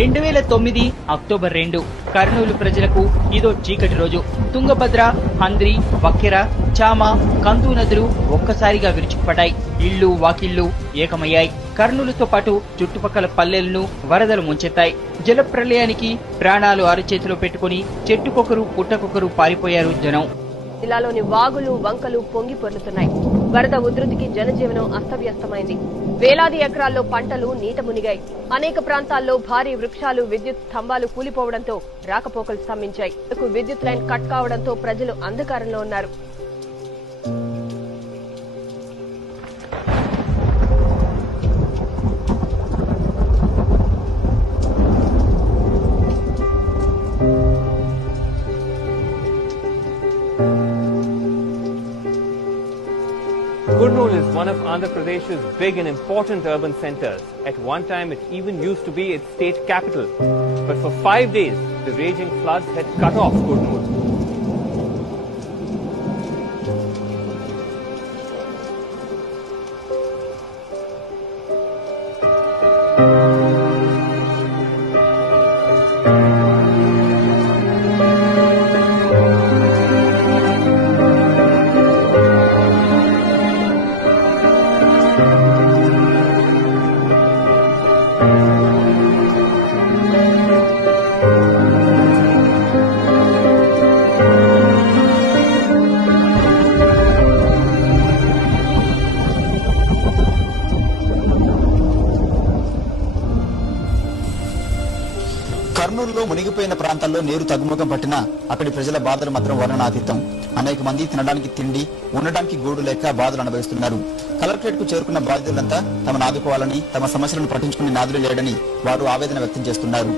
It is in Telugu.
2009 అక్టోబర్ 2 కర్నూలు ప్రజలకు ఇదో చీకటి రోజు. తుంగభద్ర, హంద్రి, వక్కెర, చామ, కందు నదులు ఒక్కసారిగా విరుచుకుపడ్డాయి. ఇళ్లు వాకిళ్లు ఏకమయ్యాయి. కర్నూలుతో పాటు చుట్టుపక్కల పల్లెలను వరదలు ముంచెత్తాయి. జలప్రళయానికి ప్రాణాలు అరచేతిలో పెట్టుకుని చెట్టుకొకరు పుట్టకొకరు పారిపోయారు జనం. జిల్లాలోని వాగులు వంకలు పొంగి పొర్లుతున్నాయి. వరద ఉధృతికి జనజీవనం అస్తవ్యస్తమైంది. వేలాది ఎకరాల్లో పంటలు నీట మునిగాయి. అనేక ప్రాంతాల్లో భారీ వృక్షాలు, విద్యుత్ స్తంభాలు కూలిపోవడంతో రాకపోకలు స్తంభించాయి. విద్యుత్ లైన్ కట్ కావడంతో ప్రజలు అంధకారంలో ఉన్నారు. Kurnool is one of Andhra Pradesh's big and important urban centers. At one time, it even used to be its state capital. But for 5 days, the raging floods had cut off Kurnool. కర్నూలులో మునిగిపోయిన ప్రాంతాల్లో నీరు తగ్గుముఖం పట్టినా అక్కడి ప్రజల బాధలు మాత్రం వర్ణనాతీతం. అనేక మంది తినడానికి తిండి, ఉండడానికి గూడు లేక బాధలు అనుభవిస్తున్నారు. కలెక్టరేట్ కు చేరుకున్న బాధితులంతా తమను ఆదుకోవాలని, తమ సమస్యలను పట్టించుకునే నాదులు లేడని వారు ఆవేదన వ్యక్తం చేస్తున్నారు.